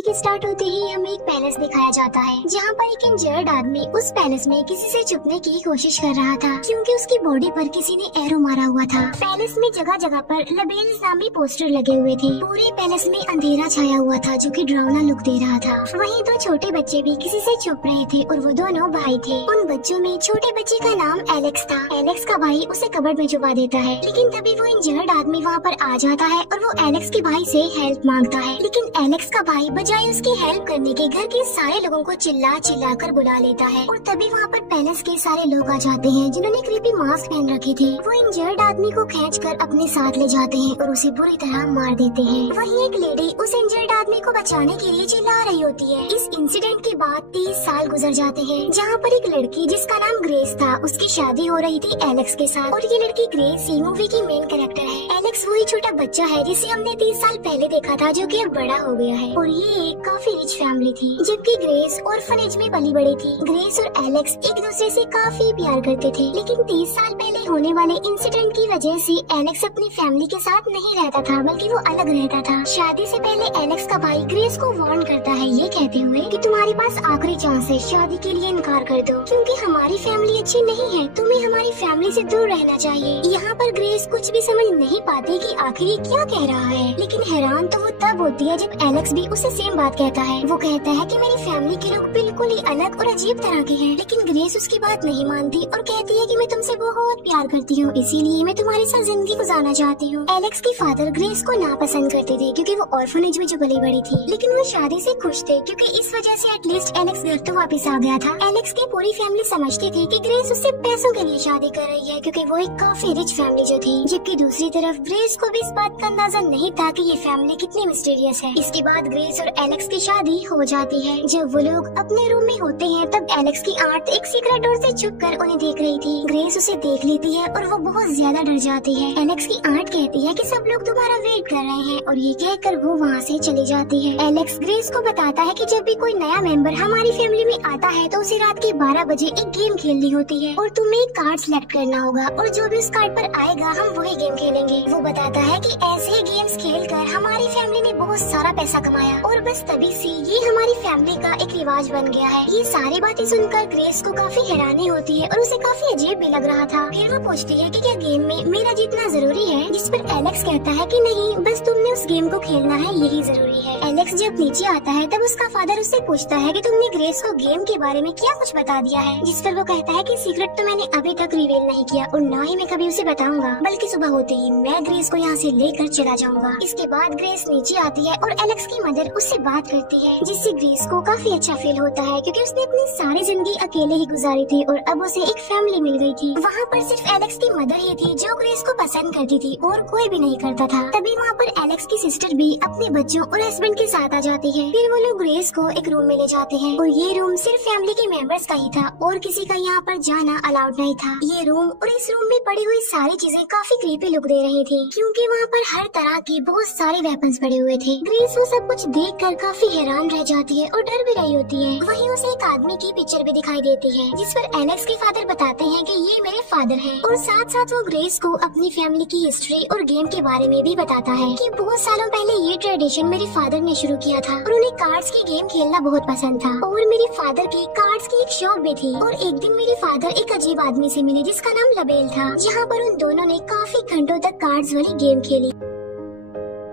Movie के start होते ही हमें एक पैलेस दिखाया जाता है जहाँ पर एक इंजर्ड आदमी उस पैलेस में किसी से छुपने की कोशिश कर रहा था क्योंकि उसकी बॉडी पर किसी ने एरो मारा हुआ था। पैलेस में जगह जगह पर लबेल नामी पोस्टर लगे हुए थे। पूरे पैलेस में अंधेरा छाया हुआ था जो कि डरावना लुक दे रहा था। वहीं दो छोटे बच्चे भी किसी से छुप रहे थे और वो दोनों भाई थे। उन बच्चों में छोटे बच्चे का नाम एलेक्स था। एलेक्स का भाई उसे कबर्ड में छुपा देता है, लेकिन तभी वो इंजर्ड आदमी वहाँ पर आ जाता है और वो एलेक्स के भाई से हेल्प मांगता है। लेकिन एलेक्स का भाई बजाय उसकी हेल्प करने के घर के सारे लोगों को चिल्ला चिल्ला कर बुला लेता है और तभी वहाँ पर पैलेस के सारे लोग आ जाते हैं जिन्होंने क्रीपी मास्क पहन रखे थे। वो इंजर्ड आदमी को खींचकर अपने साथ ले जाते हैं और उसे बुरी तरह मार देते हैं। वहीं एक लेडी उस इंजर्ड आदमी को बचाने के लिए चिल्ला रही होती है। इस इंसिडेंट के बाद 30 साल गुजर जाते हैं जहाँ पर एक लड़की जिसका नाम ग्रेस था उसकी शादी हो रही थी एलेक्स के साथ और ये लड़की ग्रेस ही मूवी की मेन कैरेक्टर है। एलेक्स वही छोटा बच्चा है जिसे हमने 30 साल पहले देखा था जो कि अब बड़ा हो गया है और ये एक काफी रिच फैमिली थी जबकि ग्रेस ऑर्फनेज में पली बड़ी थी। ग्रेस और एलेक्स एक दूसरे से काफी प्यार करते थे, लेकिन 30 साल पहले होने वाले इंसिडेंट की वजह से एलेक्स अपनी फैमिली के साथ नहीं रहता था बल्कि वो अलग रहता था। शादी से पहले एलेक्स का भाई ग्रेस को वार्न करता है ये कहते हुए कि तुम्हारे पास आखिरी चांस है, शादी के लिए इनकार कर दो क्योंकि हमारी फैमिली अच्छी नहीं है, तुम्हें हमारी फैमिली से दूर रहना चाहिए। यहाँ पर ग्रेस कुछ भी समझ नहीं पाती कि आखिर ये क्या कह रहा है, लेकिन हैरान तो वो तब होती है जब एलेक्स भी उसे सेम बात कहता है। वो कहता है कि मेरी फैमिली के लोग बिल्कुल ही अलग और अजीब तरह के हैं, लेकिन ग्रेस उसकी बात नहीं मानती और कहती है कि मैं तुमसे बहुत प्यार करती हूँ, इसीलिए मैं तुम्हारे साथ जिंदगी गुजारना चाहती हूँ। एलेक्स के फादर ग्रेस को नापसंद करते थे क्योंकि वो ऑर्फनेज में जो पली बड़ी थी, लेकिन वो शादी से खुश थे क्योंकि इस वजह से एटलीस्ट एलेक्स घर तो वापस आ गया था। एलेक्स की पूरी फैमिली समझती थी कि ग्रेस उससे पैसों के लिए शादी कर रही है क्योंकि वो एक काफी रिच फैमिली जो थी, जबकि दूसरी तरफ ग्रेस को भी इस बात का अंदाजा नहीं था कि ये फैमिली कितनी मिस्टीरियस है। इसके बाद ग्रेस और एलेक्स की शादी हो जाती है। जब वो लोग अपने रूम में होते हैं तब एलेक्स की आंट एक सीक्रेट डोर से छुपकर उन्हें देख रही थी। ग्रेस उसे देख लेती है और वो बहुत ज्यादा डर जाती है। एलेक्स की आंट कहती है कि सब लोग तुम्हारा वेट कर रहे हैं और ये कहकर वो वहाँ से चली जाती है। एलेक्स ग्रेस को बताता है कि जब भी कोई नया मेंबर हमारी फैमिली में आता है तो उसे रात के 12 बजे एक गेम खेलनी होती है और तुम्हें एक कार्ड सिलेक्ट करना होगा और जो भी उस कार्ड पर आएगा हम वही गेम खेलेंगे। वो बताता है कि ऐसे ही गेम्स खेलकर हमारी फैमिली ने बहुत सारा पैसा कमाया और बस तभी से ये हमारी फैमिली का एक रिवाज बन गया है। ये सारी बातें सुनकर ग्रेस को काफी हैरानी होती है और उसे काफी अजीब भी लग रहा था। फिर वो पूछती है कि क्या गेम में मेरा जीतना जरूरी है, जिस पर एलेक्स कहता है कि नहीं, बस तुमने उस गेम को खेलना है, यही जरूरी है। एलेक्स जब नीचे आता है तब उसका फादर उससे पूछता है कि तुमने ग्रेस को गेम के बारे में क्या कुछ बता दिया है, जिस पर वो कहता है कि सीक्रेट तो मैंने अभी तक रिवील नहीं किया और न ही मैं कभी उसे बताऊंगा, बल्कि सुबह होते ही मैं ग्रेस को यहाँ से लेकर चला जाऊंगा। इसके बाद ग्रेस नीचे आती है और एलेक्स की मदर उससे बात करती है जिससे ग्रेस को काफी अच्छा फील होता है क्योंकि उसने अपनी सारी जिंदगी अकेले ही गुजारी थी और अब उसे एक फैमिली मिल गई थी। वहाँ पर सिर्फ एलेक्स की मदर ही थी जो ग्रेस को पसंद करती थी और कोई भी नहीं करता था। तभी वहाँ पर एलेक्स की सिस्टर भी अपने बच्चों और हस्बैंड के साथ आ जाती है। फिर वो लोग ग्रेस को एक रूम में ले जाते हैं और ये रूम सिर्फ फैमिली के मेंबर्स का ही था और किसी का यहाँ पर जाना अलाउड नहीं था। ये रूम और इस रूम में पड़ी हुई सारी चीजें काफी क्रीपी लुक दे रही थी क्योंकि वहाँ पर हर तरह के बहुत सारे वेपन्स पड़े हुए थे। ग्रेस वो सब कुछ देख कर काफी हैरान रह जाती है और डर भी रही होती है। वहीं उसे एक आदमी की पिक्चर भी दिखाई देती है जिस पर एलेक्स के फादर बताते हैं कि ये मेरे फादर हैं और साथ साथ वो ग्रेस को अपनी फैमिली की हिस्ट्री और गेम के बारे में भी बताता है कि बहुत सालों पहले ये ट्रेडिशन मेरे फादर ने शुरू किया था और उन्हें कार्ड्स की गेम खेलना बहुत पसंद था और मेरे फादर की कार्ड्स की एक शॉप भी थी। और एक दिन मेरे फादर एक अजीब आदमी से मिले जिसका नाम लबेल था, जहाँ पर उन दोनों ने काफी घंटों तक कार्ड्स वाली गेम खेली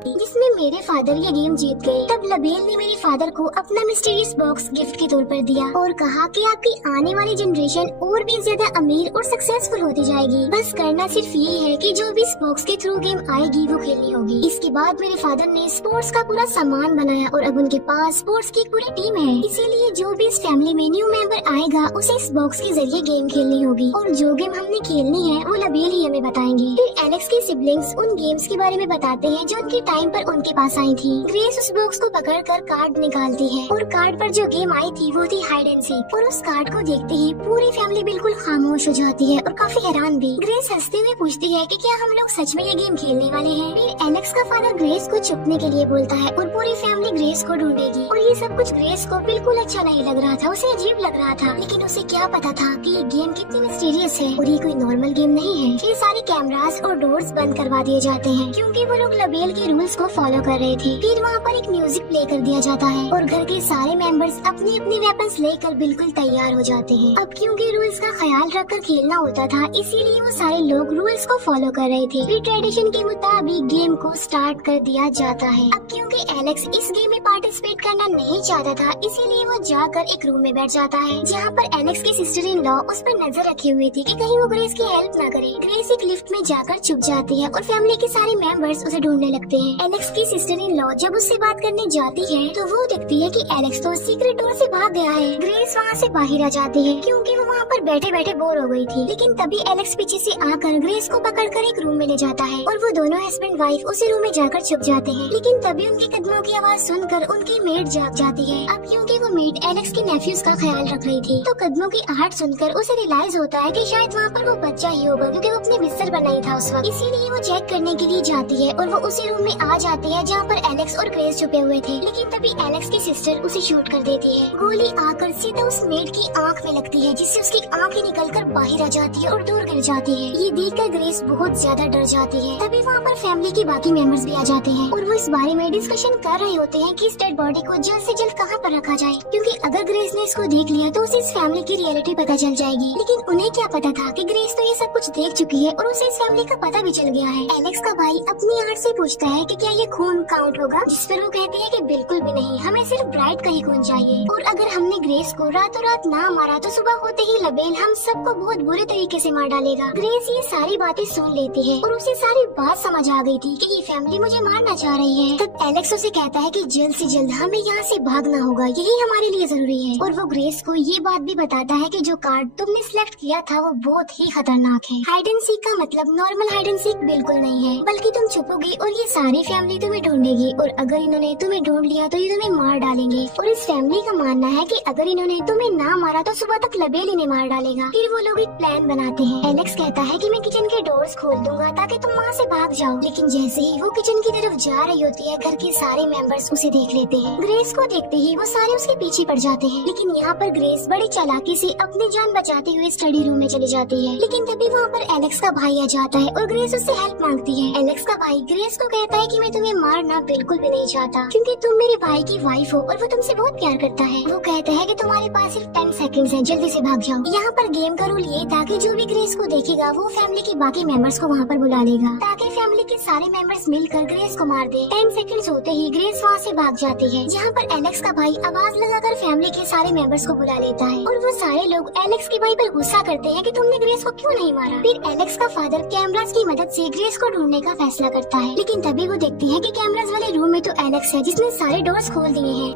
जिसमें मेरे फादर ये गेम जीत गए। तब लबेल ने मेरे फादर को अपना मिस्टीरियस बॉक्स गिफ्ट के तौर पर दिया और कहा कि आपकी आने वाली जनरेशन और भी ज्यादा अमीर और सक्सेसफुल होती जाएगी, बस करना सिर्फ ये है कि जो भी इस बॉक्स के थ्रू गेम आएगी वो खेलनी होगी। इसके बाद मेरे फादर ने स्पोर्ट्स का पूरा सामान बनाया और अब उनके पास स्पोर्ट्स की एक पूरी टीम है, इसीलिए जो भी इस फैमिली में न्यू मेंबर आएगा उसे इस बॉक्स के जरिए गेम खेलनी होगी और जो गेम हमने खेलनी है वो लबेल ही हमें बताएंगे। फिर एलेक्स के सिबलिंग्स उन गेम्स के बारे में बताते हैं जो उनके टाइम पर उनके पास आई थी। ग्रेस उस बॉक्स को पकड़कर कार्ड निकालती है और कार्ड पर जो गेम आई थी वो थी हाइड एंड सीक और उस कार्ड को देखते ही पूरी फैमिली बिल्कुल खामोश हो जाती है और काफी हैरान भी। ग्रेस हंसते हुए पूछती है कि क्या हम लोग सच में ये गेम खेलने वाले हैं। फिर एलेक्स का फादर ग्रेस को छुपने के लिए बोलता है और पूरी फैमिली ग्रेस को ढूंढेगी। और ये सब कुछ ग्रेस को बिल्कुल अच्छा नहीं लग रहा था, उसे अजीब लग रहा था। लेकिन उसे क्या पता था कि ये गेम कितनी मिस्टीरियस है और ये कोई नॉर्मल गेम नहीं है। फिर सारे कैमरास और डोर्स बंद करवा दिए जाते हैं क्योंकि वो लोग लबेल के रूल्स को फॉलो कर रहे थे। फिर वहाँ पर एक म्यूजिक प्ले कर दिया जाता है और घर के सारे मेंबर्स अपनी अपनी वेपन्स लेकर बिल्कुल तैयार हो जाते हैं। अब क्योंकि रूल्स का ख्याल रखकर खेलना होता था, इसीलिए वो सारे लोग रूल्स को फॉलो कर रहे थे। फिर ट्रेडिशन के मुताबिक गेम को स्टार्ट कर दिया जाता है। अब क्योंकि एलेक्स इस गेम में पार्टिसिपेट करना नहीं चाहता था, इसीलिए वो जाकर एक रूम में बैठ जाता है जहाँ पर एलेक्स की सिस्टर इन लॉ उस पर नजर रखी हुई थी कि कहीं वो ग्रेस की हेल्प न करे। ग्रेस एक लिफ्ट में जाकर छुप जाती है और फैमिली के सारे मेंबर्स उसे ढूंढने लगते हैं। एलेक्स की सिस्टर इन लॉ जब उससे बात करने जाती है तो वो देखती है कि एलेक्स तो सीक्रेट डोर से भाग गया है। ग्रेस वहाँ से बाहर आ जाती है क्योंकि वो वहाँ पर बैठे बैठे बोर हो गई थी। लेकिन तभी एलेक्स पीछे से आकर ग्रेस को पकड़कर एक रूम में ले जाता है और वो दोनों हस्बैंड वाइफ उसी रूम में जाकर छुप जाते हैं। लेकिन तभी उनके कदमों की आवाज सुनकर उनकी मेड जाग जाती है। अब क्योंकि वो मेड एलेक्स के नेफ्यूज का ख्याल रख रही थी तो कदमों की आहट सुनकर उसे रियलाइज होता है कि शायद वहाँ पर वो बच्चा ही होगा क्योंकि वो अपने बिस्तर पर नहीं था उस वक्त। इसीलिए वो चेक करने के लिए जाती है और वो उसी रूम में आ जाती है जहाँ पर एलेक्स और ग्रेस छुपे हुए थे। लेकिन तभी एलेक्स की सिस्टर उसे शूट कर देती है। गोली आकर सीधा उस मेड की आंख में लगती है जिससे उसकी आंखें निकलकर बाहर आ जाती है और दूर गिर जाती है। ये देखकर ग्रेस बहुत ज्यादा डर जाती है। तभी वहाँ पर फैमिली के बाकी मेंबर्स भी आ जाते हैं और वो इस बारे में डिस्कशन कर रहे होते हैं कि इस डेड बॉडी को जल्द से जल्द कहाँ पर रखा जाए, क्योंकि अगर ग्रेस ने इसको देख लिया तो उसे इस फैमिली की रियलिटी पता चल जाएगी। लेकिन उन्हें क्या पता था कि ग्रेस तो ये सब कुछ देख चुकी है और उसे इस फैमिली का पता भी चल गया है। एलेक्स का भाई अपनी आंट से पूछता है कि क्या ये खून काउंट होगा, जिस पर वो कहती है कि बिल्कुल भी नहीं, हमें सिर्फ ब्राइड का ही खून चाहिए। और अगर हमने ग्रेस को रातों रात ना मारा तो सुबह होते ही लबेल हम सबको बहुत बुरे तरीके से मार डालेगा। ग्रेस ये सारी बातें सुन लेती है और उसे सारी बात समझ आ गई थी कि ये फैमिली मुझे मारना चाह रही है। तब एलेक्स उसे कहता है कि जल्द से जल्द हमें यहाँ से भागना होगा, यही हमारे लिए जरूरी है। और वो ग्रेस को ये बात भी बताता है कि जो कार्ड तुमने सिलेक्ट किया था वो बहुत ही खतरनाक है। हाइड एंड सीक का मतलब नॉर्मल हाइड एंड सीक बिल्कुल नहीं है, बल्कि तुम छुपोगी और ये सारी फैमिली तुम्हें ढूंढेगी और अगर इन्होंने तुम्हें ढूंढ लिया तो ये तुम्हें मार डालेंगे। और इस फैमिली का मानना है कि अगर इन्होंने तुम्हें ना मारा तो सुबह तक लबेल इन्हें मार डालेगा। फिर वो लोग एक प्लान बनाते हैं। एलेक्स कहता है कि मैं किचन के डोर्स खोल दूंगा ताकि तुम वहाँ से भाग जाओ। लेकिन जैसे ही वो किचन की तरफ जा रही होती है घर के सारे मेंबर्स उसे देख लेते हैं। ग्रेस को देखते ही वो सारे उसके पीछे पड़ जाते हैं। लेकिन यहाँ पर ग्रेस बड़ी चालाकी से अपनी जान बचाते हुए स्टडी रूम में चली जाती है। लेकिन तभी वहाँ पर एलेक्स का भाई आ जाता है और ग्रेस उससे हेल्प मांगती है। एलेक्स का भाई ग्रेस को कहता है कि मैं तुम्हें मारना बिल्कुल भी नहीं चाहता क्योंकि तुम मेरे भाई की वाइफ हो और वो तुमसे बहुत प्यार करता है। वो कहता है कि तुम्हारे पास सिर्फ 10 सेकंड्स हैं, जल्दी से भाग जाओ। यहाँ पर गेम का रूल ये था कि जो भी ग्रेस को देखेगा वो फैमिली के बाकी मेंबर्स को वहाँ पर बुला लेगा ताकि फैमिली के सारे मेंबर्स मिलकर ग्रेस को मार दे। 10 सेकंड्स होते ही ग्रेस वहाँ से भाग जाती है। जहाँ पर एलेक्स का भाई आवाज लगाकर फैमिली के सारे मेंबर्स को बुला लेता है और वो सारे लोग एलेक्स के भाई पर गुस्सा करते हैं कि तुमने ग्रेस को क्यों नहीं मारा। फिर एलेक्स का फादर कैमरास की मदद से ग्रेस को ढूंढने का फैसला करता है। लेकिन तभी वो देखती है कि कैमरास वाले रूम में तो एलेक्स है जिसने सारे डोर्स खोल दिए हैं।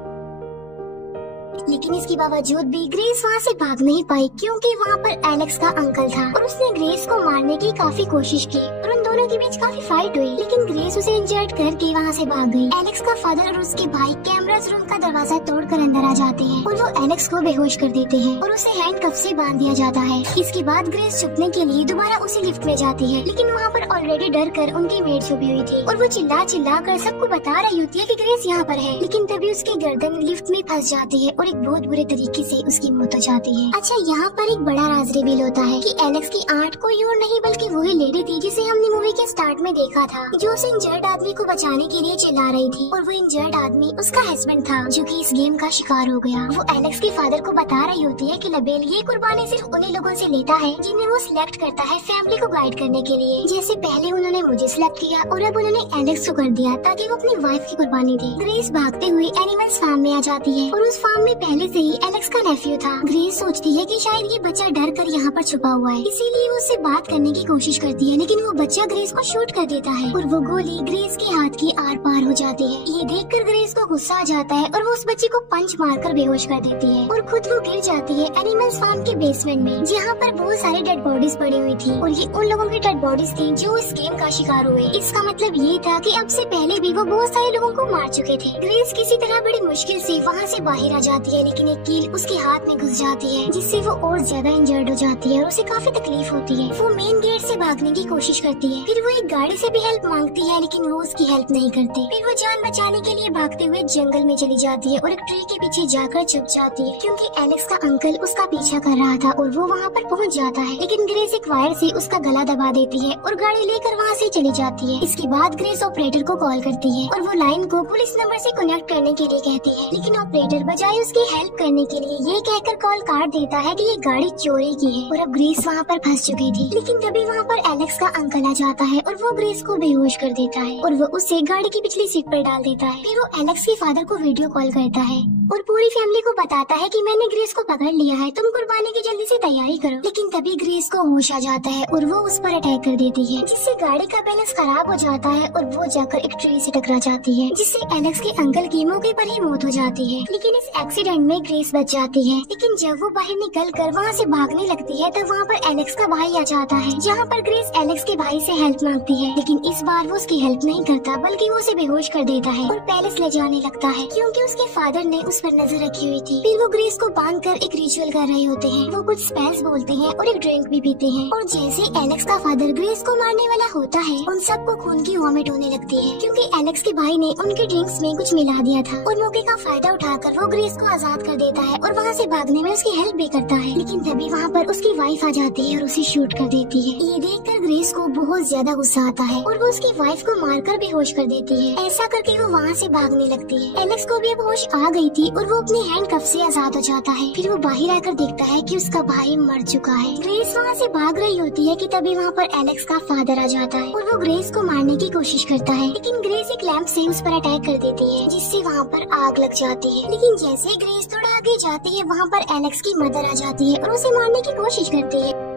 लेकिन इसके बावजूद भी ग्रेस वहाँ से भाग नहीं पाई क्योंकि वहाँ पर एलेक्स का अंकल था और उसने ग्रेस को मारने की काफी कोशिश की और उन दोनों के बीच काफी फाइट हुई। लेकिन ग्रेस उसे इंजर्ड करके वहाँ से भाग गई। एलेक्स का फादर और उसके भाई कैमरास रूम का दरवाजा तोड़कर अंदर आ जाते हैं और वो एलेक्स को बेहोश कर देते हैं और उसे हैंडकफ से बांध दिया जाता है। इसके बाद ग्रेस छुपने के लिए दोबारा उसी लिफ्ट में जाती है। लेकिन वहाँ पर ऑलरेडी डर कर उनकी मेड छुपी हुई थी और वो चिल्ला चिल्ला कर सबको बता रही होती है कि ग्रेस यहाँ पर है। लेकिन तभी उसकी गर्दन लिफ्ट में फंस जाती है और एक बहुत बुरे तरीके से उसकी मौत हो जाती है। अच्छा, यहाँ पर एक बड़ा राज रिवील होता है कि एलेक्स की आंट कोई और नहीं बल्कि वही लेडी थी जिसे हमने मूवी के स्टार्ट में देखा था, जो उस इंजर्ड आदमी को बचाने के लिए चिल्ला रही थी। और वो इंजर्ड आदमी उसका हस्बैंड था जो कि इस गेम का शिकार हो गया। वो एलेक्स के फादर को बता रही होती है कि लबेल ये कुर्बानी सिर्फ उन्हीं लोगों से लेता है जिन्हें वो सिलेक्ट करता है फैमिली को गाइड करने के लिए। जैसे पहले उन्होंने मुझे सिलेक्ट किया और अब उन्होंने एलेक्स को कर दिया ताकि वो अपनी वाइफ की कुर्बानी दे। ग्रेस भागते हुए एनिमल्स फार्म में आ जाती है और उस फार्म में पहले से ही एलेक्स का नेफ्यू था। ग्रेस सोचती है कि शायद ये बच्चा डर कर यहाँ पर छुपा हुआ है, इसीलिए वो उससे बात करने की कोशिश करती है। लेकिन वो बच्चा ग्रेस को शूट कर देता है और वो गोली ग्रेस के हाथ की आर पार हो जाती है। ये देखकर ग्रेस को गुस्सा आ जाता है और वो उस बच्चे को पंच मारकर बेहोश कर देती है और खुद वो गिर जाती है एनिमल्स फार्म के बेसमेंट में, जहाँ पर बहुत सारी डेड बॉडीज पड़ी हुई थी और ये उन लोगों की डेड बॉडीज थी जो इस गेम का शिकार हुए। इसका मतलब ये था कि अब से पहले भी वो बहुत सारे लोगों को मार चुके थे। ग्रेस किसी तरह बड़ी मुश्किल से वहाँ से बाहर आ जाती है, लेकिन एक कील उसके हाथ में घुस जाती है जिससे वो और ज्यादा इंजर्ड हो जाती है और उसे काफी तकलीफ होती है। वो मेन गेट से भागने की कोशिश करती है। फिर वो एक गाड़ी से भी हेल्प मांगती है, लेकिन वो उसकी हेल्प नहीं करती। फिर वो जान बचाने के लिए भागते हुए जंगल में चली जाती है और एक ट्री के पीछे जाकर छुप जाती है, क्योंकि एलेक्स का अंकल उसका पीछा कर रहा था और वो वहाँ पर पहुँच जाता है। लेकिन ग्रेस एक वायर से उसका गला दबा देती है और गाड़ी लेकर वहाँ से चली जाती है। इसके बाद ग्रेस ऑपरेटर को कॉल करती है और वो लाइन को पुलिस नंबर से कनेक्ट करने के लिए कहती है, लेकिन ऑपरेटर बजाय उसकी हेल्प करने के लिए ये कहकर कॉल काट देता है कि ये गाड़ी चोरी की है और अब ग्रेस वहाँ पर फंस चुकी थी। लेकिन तभी वहाँ पर एलेक्स का अंकल आ जाता है और वो ग्रेस को बेहोश कर देता है और वो उसे गाड़ी की पिछली सीट पर डाल देता है। फिर वो एलेक्स के फादर को वीडियो कॉल करता है और पूरी फैमिली को बताता है कि मैंने ग्रेस को पकड़ लिया है, तुम कुर्बानी की जल्दी से तैयारी करो। लेकिन तभी ग्रेस को होश आ जाता है और वो उस पर अटैक कर देती है, जिससे गाड़ी का बैलेंस खराब हो जाता है और वो जाकर एक ट्री से टकरा जाती है, जिससे एलेक्स के अंकल की मौके पर ही मौत हो जाती है। लेकिन इस एक्सीडेंट में ग्रेस बच जाती है। लेकिन जब वो बाहर निकल कर वहाँ से भागने लगती है तो वहाँ पर एलेक्स का भाई आ जाता है, जहाँ पर ग्रेस एलेक्स के भाई से हेल्प मांगती है। लेकिन इस बार वो उसकी हेल्प नहीं करता, बल्कि वो उसे बेहोश कर देता है और पैलेस ले जाने लगता है, क्योंकि उसके फादर ने उस पर नजर रखी हुई थी। फिर वो ग्रेस को बांधकर एक रिचुअल कर रहे होते हैं। वो कुछ स्पेल्स बोलते हैं और एक ड्रिंक भी पीते हैं और जैसे एलेक्स का फादर ग्रेस को मारने वाला होता है, उन सबको खून की वॉमिट होने लगती है, क्योंकि एलेक्स के भाई ने उनके ड्रिंक्स में कुछ मिला दिया था। और मौके का फायदा उठाकर वो ग्रेस को आजाद कर देता है और वहाँ से भागने में उसकी हेल्प भी करता है। लेकिन तभी वहाँ पर उसकी वाइफ आ जाती है और उसे शूट कर देती है। ये देखकर ग्रेस को बहुत ज्यादा गुस्सा आता है और वो उसकी वाइफ को मारकर बेहोश कर देती है। ऐसा करके वो वहाँ से भागने लगती है। एलेक्स को भी अब होश आ गई थी और वो अपने हैंडकफ से आजाद हो जाता है। फिर वो बाहर आकर देखता है कि उसका भाई मर चुका है। ग्रेस वहाँ से भाग रही होती है कि तभी वहाँ पर एलेक्स का फादर आ जाता है और वो ग्रेस को मारने की कोशिश करता है, लेकिन ग्रेस एक लैंप से उस पर अटैक कर देती है, जिससे वहाँ पर आग लग जाती है। लेकिन जैसे ग्रेस थोड़ा आगे जाती है, वहाँ पर एलेक्स की मदर आ जाती है और उसे मारने की कोशिश करती है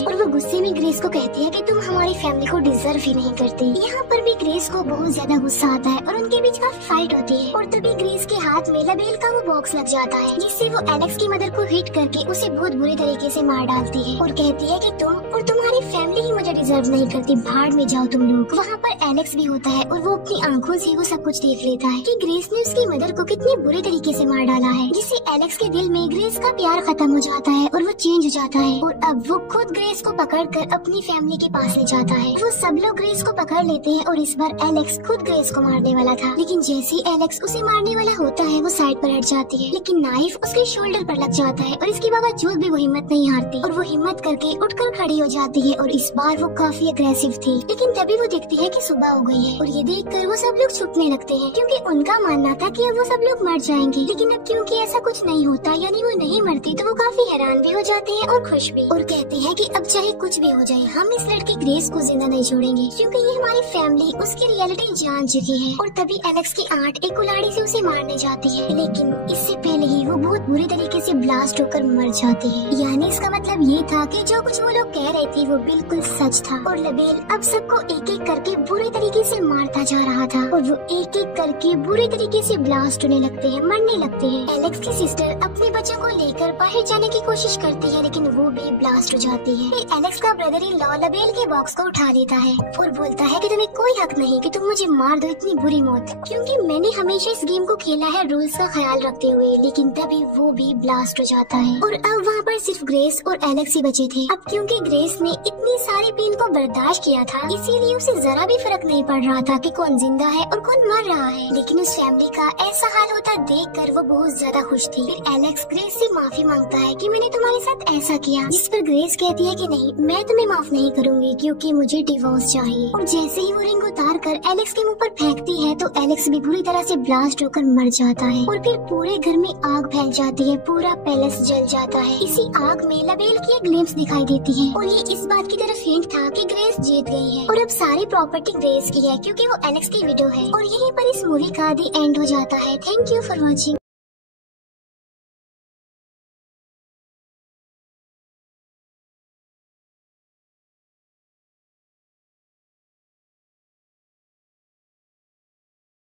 और वो गुस्से में ग्रेस को कहती है कि तुम हमारी फैमिली को डिजर्व ही नहीं करती। यहाँ पर भी ग्रेस को बहुत ज्यादा गुस्सा आता है और उनके बीच काफी फाइट होती है और तभी ग्रेस के हाथ में लबेल का वो बॉक्स लग जाता है, जिससे वो एलेक्स की मदर को हिट करके उसे बहुत बुरे तरीके से मार डालती है और कहती है कि तुम और तुम्हारी फैमिली ही मुझे डिजर्व नहीं करती, भाड़ में जाओ तुम लोग। वहाँ पर एलेक्स भी होता है और वो अपनी आंखों से वो सब कुछ देख लेता है कि ग्रेस ने उसकी मदर को कितने बुरे तरीके से मार डाला है, जिससे एलेक्स के दिल में ग्रेस का प्यार खत्म हो जाता है और वो चेंज हो जाता है और अब वो खुद ग्रेस को पकड़कर अपनी फैमिली के पास ले जाता है। वो सब लोग ग्रेस को पकड़ लेते हैं और इस बार एलेक्स खुद ग्रेस को मारने वाला था, लेकिन जैसे ही एलेक्स उसे मारने वाला होता है वो साइड पर हट जाती है, लेकिन नाइफ उसके शोल्डर पर लग जाता है और इसके बावजूद भी वो हिम्मत नहीं हारती और वो हिम्मत करके उठकर खड़ी हो जाती है और इस बार वो काफी अग्रेसिव थी। लेकिन तभी वो देखती है कि सुबह हो गई है और ये देखकर वो सब लोग छुपने लगते हैं, क्योंकि उनका मानना था कि अब वो सब लोग मर जाएंगे। लेकिन अब क्योंकि ऐसा कुछ नहीं होता, यानी वो नहीं मरती, तो वो काफी हैरान भी हो जाते हैं और खुश भी, और कहते हैं कि अब चाहे कुछ भी हो जाए, हम इस लड़की ग्रेस को जिंदा नहीं छोड़ेंगे, क्योंकि ये हमारी फैमिली उसकी रियलिटी जान चुकी है। और तभी एलेक्स की आंट एक कुल्हाड़ी से उसे मारने जाती है, लेकिन इससे पहले ही वो बहुत बुरी तरीके से ब्लास्ट होकर मर जाती है। यानी इसका मतलब ये था कि जो कुछ वो लोग कह रहे थे वो बिल्कुल सच था और लबेल अब सबको एक एक करके बुरे तरीके से मारता जा रहा था और वो एक एक करके बुरे तरीके से ब्लास्ट होने लगते हैं, मरने लगते हैं। एलेक्स की सिस्टर अपने बच्चों को लेकर बाहर जाने की कोशिश करती है, लेकिन वो भी ब्लास्ट हो जाती है। फिर एलेक्स का ब्रदर इन लॉ लबेल के बॉक्स को उठा लेता है और बोलता है कि तुम्हें कोई हक नहीं कि तुम मुझे मार दो इतनी बुरी मौत, क्योंकि मैंने हमेशा इस गेम को खेला है रूल्स का ख्याल रखते हुए। लेकिन तभी वो भी ब्लास्ट हो जाता है और अब वहाँ पर सिर्फ ग्रेस और एलेक्स ही बचे थे। अब क्योंकि ग्रेस ने इतनी सारी पेन को बर्दाश्त किया था, इसीलिए उसे जरा भी फर्क नहीं पड़ रहा था कि कौन जिंदा है और कौन मर रहा है। लेकिन उस फैमिली का ऐसा हाल होता देखकर वो बहुत ज्यादा खुश थी। फिर एलेक्स ग्रेस से माफी मांगता है कि मैंने तुम्हारे साथ ऐसा किया, जिस पर ग्रेस कहती है कि नहीं, मैं तुम्हें माफ नहीं करूंगी क्योंकि मुझे डिवोर्स चाहिए। और जैसे ही वो रिंग उतार कर एलेक्स के मुंह पर फेंकती है तो एलेक्स भी बुरी तरह से ब्लास्ट होकर मर जाता है और फिर पूरे घर में आग फैल जाती है, पूरा पैलेस जल जाता है। इसी आग में लबेल की एक ग्लिम्स दिखाई देती है और ये इस बात की तरफ हिंट था कि ग्रेस जीत गई है और अब सारी प्रॉपर्टी ग्रेस की है, क्योंकि वो एलेक्स की विडो है। और यहीं पर इस मूवी का दी एंड हो जाता है। Thank you for watching.